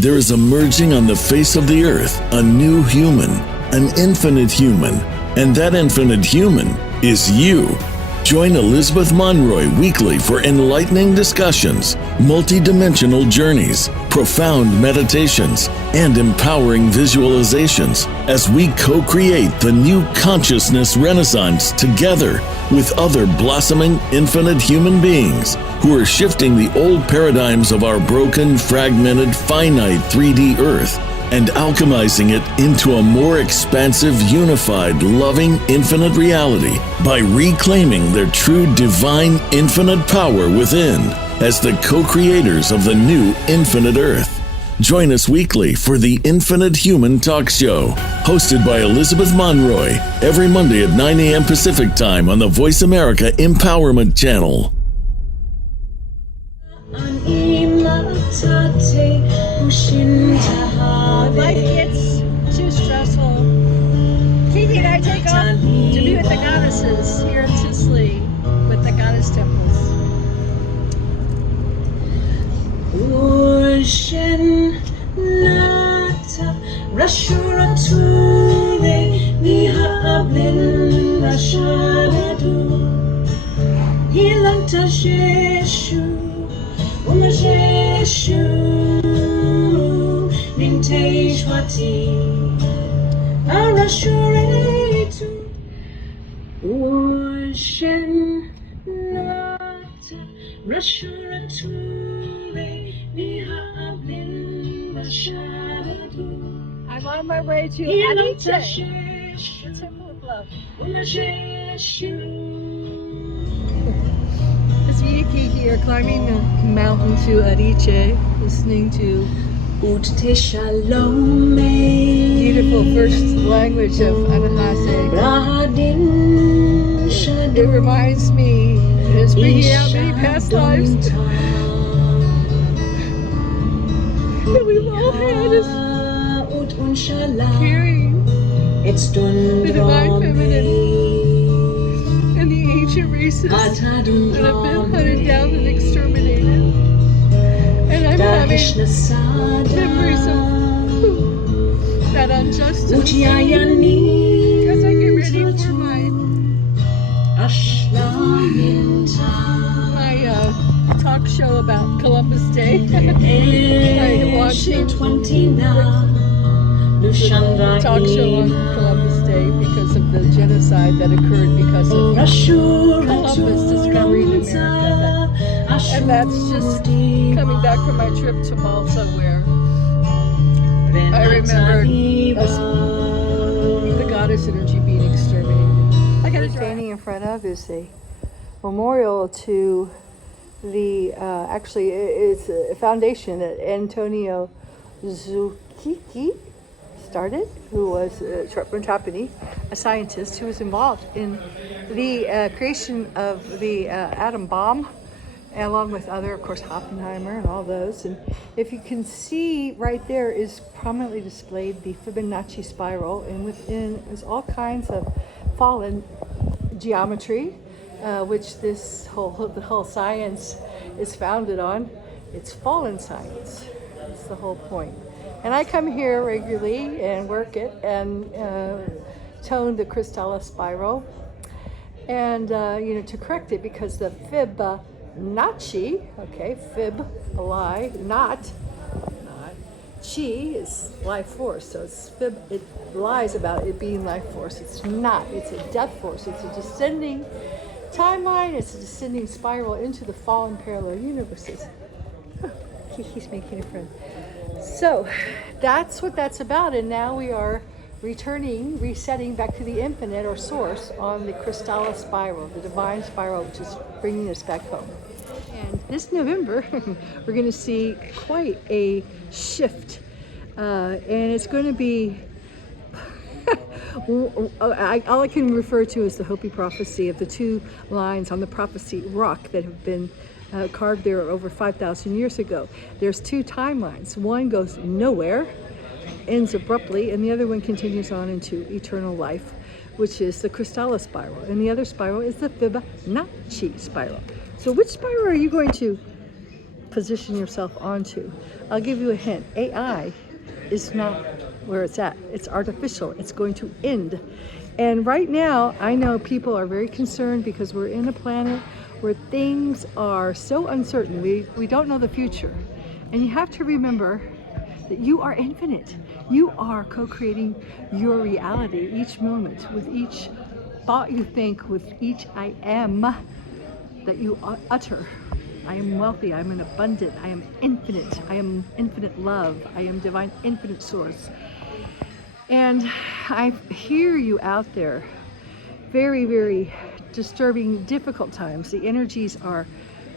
There is emerging on the face of the earth a new human, an infinite human, and that infinite human is you. Join Elizabeth Monroy weekly for enlightening discussions, multidimensional journeys, profound meditations, and empowering visualizations as we co-create the new consciousness renaissance together with other blossoming infinite human beings who are shifting the old paradigms of our broken, fragmented, finite 3D Earth and alchemizing it into a more expansive, unified, loving, infinite reality by reclaiming their true divine, infinite power within as the co-creators of the new infinite Earth. Join us weekly for the Infinite Human Talk Show, hosted by Elizabeth Monroy, every Monday at 9 a.m. Pacific Time on the Voice America Empowerment Channel. Life gets too stressful. Kiki and I take off to be with the goddesses here in Sicily, with the goddess temples. Ocean Nata Rashurature Niha Ablin Rashadadu Hilanta Jeshu Umajeshu Ninteshwati Arashuretu Ocean Nata Rashurature Niha Ablin Rashadadu. I'm on my way to Erice, the Temple of Love. As me and Kiki are climbing the mountain to Erice, listening to beautiful first language of Anahase. It reminds me, it's bringing out many past lives that we've all had as carrying the divine feminine and the ancient races that have been hunted down and exterminated. And I'm having memories of that injustice as I get ready for my talk show about Columbus Day. I'm watching the talk show on Columbus Day because of the genocide that occurred because of Columbus discovering America. And that's just coming back from my trip to Malta, where I remembered the goddess energy being exterminated. I got standing in front of is a memorial to the actually it's a foundation that Antonio Zucchitti started, who was from Trapani, a scientist who was involved in the creation of the atom bomb, along with other, of course, Oppenheimer and all those. And if you can see right there is prominently displayed the Fibonacci spiral, and within is all kinds of fallen geometry, which the whole science is founded on. It's fallen science. That's the whole point. And I come here regularly and work it and tone the Cristalla spiral, and to correct it, because the Fibonacci, fib, a lie, not chi is life force. So it's fib. It lies about it being life force. It's not. It's a death force. It's a descending timeline. It's a descending spiral into the fallen parallel universes. He's making a friend. So that's what that's about. And now we are resetting back to the infinite or source on the Cristalla spiral, the divine spiral, which is bringing us back home. And this November, we're going to see quite a shift. And it's going to be all I can refer to is the Hopi prophecy of the two lines on the prophecy rock that have been carved there over 5,000 years ago. There's two timelines. One goes nowhere, ends abruptly, and the other one continues on into eternal life, which is the Cristalla spiral. And the other spiral is the Fibonacci spiral. So which spiral are you going to position yourself onto. I'll give you a hint. AI is not where it's at. It's artificial. It's going to end. And right now, I know people are very concerned because we're in a planet where things are so uncertain. We don't know the future. And you have to remember that you are infinite. You are co-creating your reality each moment, with each thought you think, with each I am that you utter. I am wealthy, I am an abundant, I am infinite, I am infinite love, I am divine infinite source. And I hear you out there, very, very disturbing, difficult times. The energies are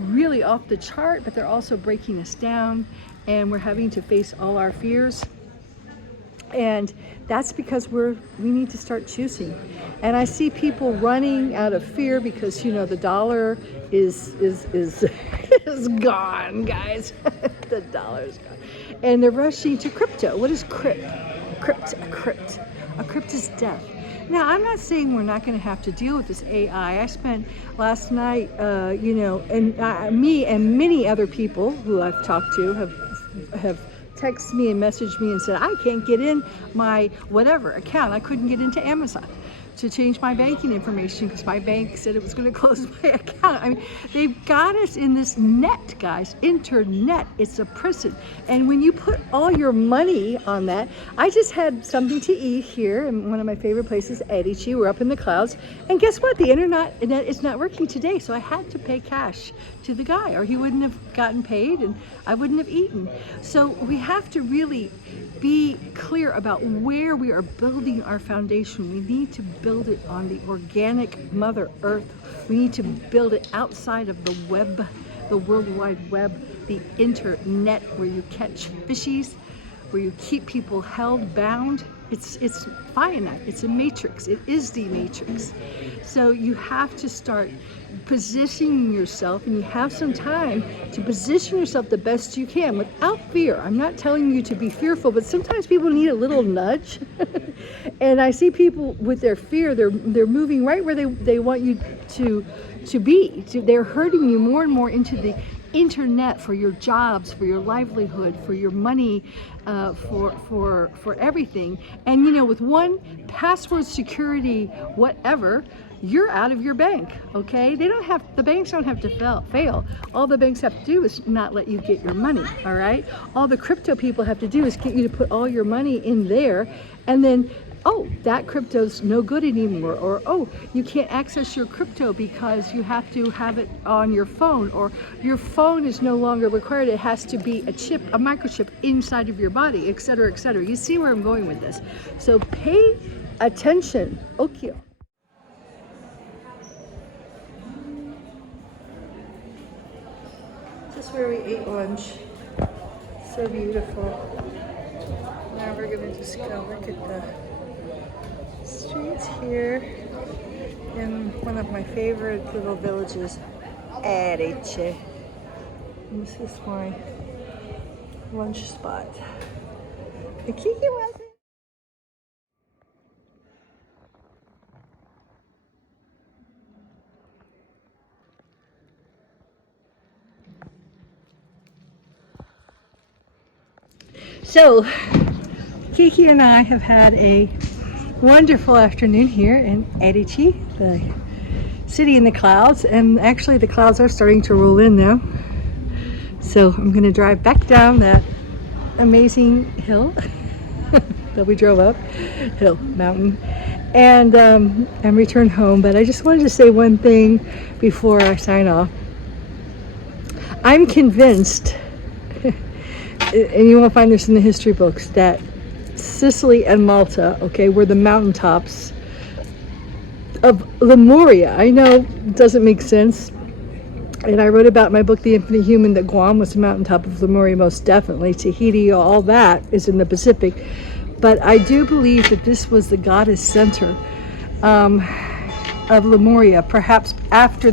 really off the chart, but they're also breaking us down, and we're having to face all our fears. And that's because we need to start choosing. And I see people running out of fear because, you know, the dollar is is gone, guys. The dollar is gone. And they're rushing to crypto. What is crypt? A crypt is death. Now, I'm not saying we're not going to have to deal with this AI. I spent last night, and me and many other people who I've talked to have texted me and messaged me and said, I can't get in my whatever account. I couldn't get into Amazon to change my banking information because my bank said it was going to close my account. I mean, they've got us in this net, guys. Internet, it's a prison. And when you put all your money on that, I just had something to eat here in one of my favorite places, Erice. We're up in the clouds. And guess what? The internet is not working today. So I had to pay cash to the guy, or he wouldn't have gotten paid and I wouldn't have eaten. So we have to really be clear about where we are building our foundation. We need to build it on the organic Mother Earth. We need to build it outside of the web, the World Wide Web, the internet, where you catch fishies, where you keep people held, bound. It's finite. It's a matrix. It is the matrix. So you have to start positioning yourself, and you have some time to position yourself the best you can without fear. I'm not telling you to be fearful, but sometimes people need a little nudge. And I see people with their fear, they're moving right where they want you to be. They're hurting you more and more into the internet for your jobs, for your livelihood, for your money, for everything. And you know, with one password security, whatever, you're out of your bank. Okay, the banks don't have to fail. All the banks have to do is not let you get your money. All right, all the crypto people have to do is get you to put all your money in there, and then, oh, that crypto's no good anymore, or oh, you can't access your crypto because you have to have it on your phone, or your phone is no longer required. It has to be a chip, a microchip inside of your body, etc., etc. You see where I'm going with this. So pay attention. Okay. This is where we ate lunch. So beautiful. Now we're gonna just go look at the streets here in one of my favorite little villages, Erice. This is my lunch spot. And Kiki wasn't. So, Kiki and I have had a wonderful afternoon here in Erice, the city in the clouds, and actually the clouds are starting to roll in now. So I'm going to drive back down that amazing hill that we drove up, mountain, and return home. But I just wanted to say one thing before I sign off. I'm convinced, and you won't find this in the history books, that Sicily and Malta, okay, were the mountaintops of Lemuria. I know it doesn't make sense, and I wrote about in my book, The Infinite Human, that Guam was the mountaintop of Lemuria, most definitely. Tahiti, all that is in the Pacific. But I do believe that this was the goddess center of Lemuria, perhaps after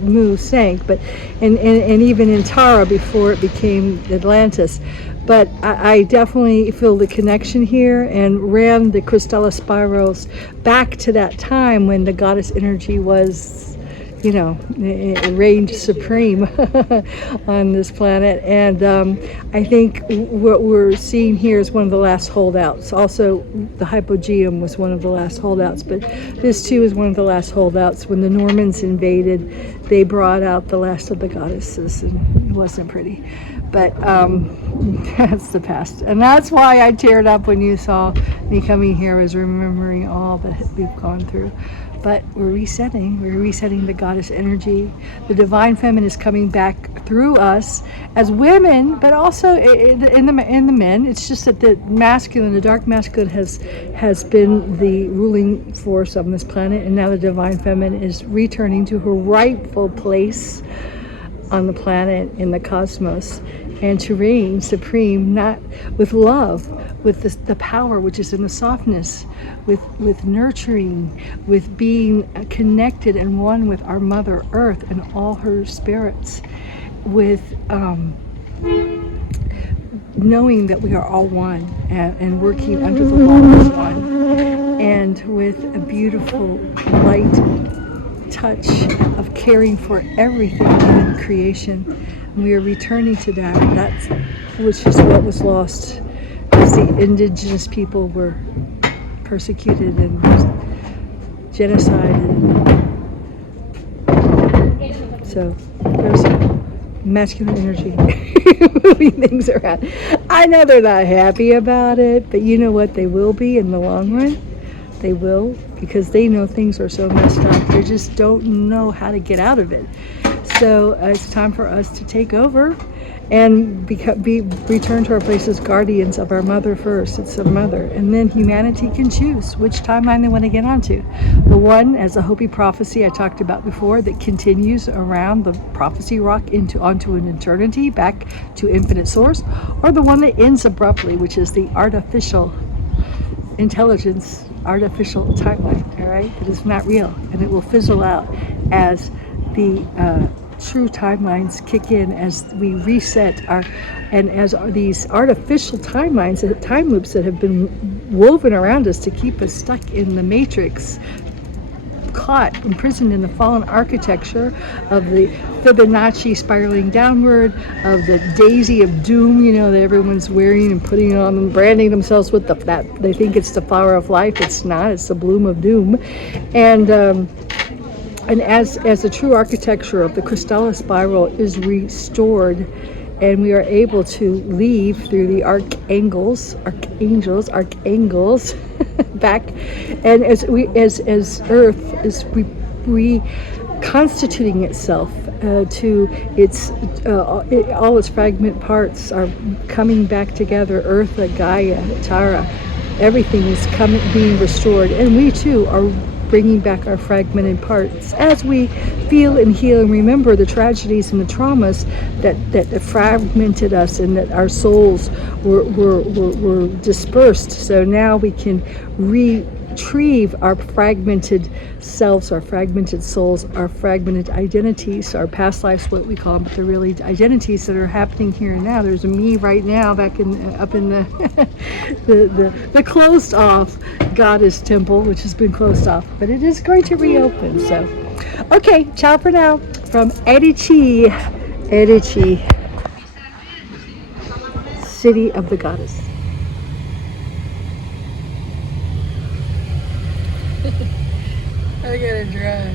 Mu sank, but and even in Tara before it became Atlantis. But I definitely feel the connection here, and ran the Crystalla spirals back to that time when the goddess energy was, it reigned supreme on this planet. And I think what we're seeing here is one of the last holdouts. Also, the hypogeum was one of the last holdouts, but this too is one of the last holdouts. When the Normans invaded, they brought out the last of the goddesses, and it wasn't pretty. But that's the past. And that's why I teared up when you saw me coming here, was remembering all that we've gone through. But we're resetting the goddess energy. The divine feminine is coming back through us as women, but also in the men. It's just that the masculine, the dark masculine has been the ruling force on this planet, and now the divine feminine is returning to her rightful place on the planet, in the cosmos, and to reign supreme, not with love, with the power which is in the softness, with nurturing, with being connected and one with our Mother Earth and all her spirits, with knowing that we are all one, and working under the law of one, and with a beautiful light touch of caring for everything in creation. And we are returning to that. That's which is what was lost as the indigenous people were persecuted and genocided. So there's masculine energy moving things around. I know they're not happy about it, but you know what? They will be in the long run. They will, because they know things are so messed up. They just don't know how to get out of it. So it's time for us to take over and return to our place as guardians of our mother first. It's a mother. And then humanity can choose which timeline they want to get onto. The one, as a Hopi prophecy I talked about before, that continues around the prophecy rock onto an eternity, back to infinite source, or the one that ends abruptly, which is the artificial intelligence, artificial timeline, all right? It is not real, and it will fizzle out as the true timelines kick in, as we reset and as these artificial timelines, time loops that have been woven around us to keep us stuck in the matrix, caught, imprisoned in the fallen architecture of the Fibonacci spiraling downward, of the daisy of doom, that everyone's wearing and putting on and branding themselves with that they think it's the flower of life. It's not. It's the bloom of doom. And as the true architecture of the Crystalla spiral is restored, and we are able to leave through the archangels back, and as Earth is reconstituting itself to its all its fragment parts are coming back together. Earth, Gaia, Tara, everything is being restored, and we too are bringing back our fragmented parts as we feel and heal and remember the tragedies and the traumas that fragmented us, and that our souls were dispersed. So now we can retrieve our fragmented selves, our fragmented souls, our fragmented identities, our past lives, what we call them, but they're really identities that are happening here and now. There's a me right now back up in the closed off goddess temple, which has been closed off, but it is going to reopen. So, okay, ciao for now from Erice, city of the goddess. I gotta drive.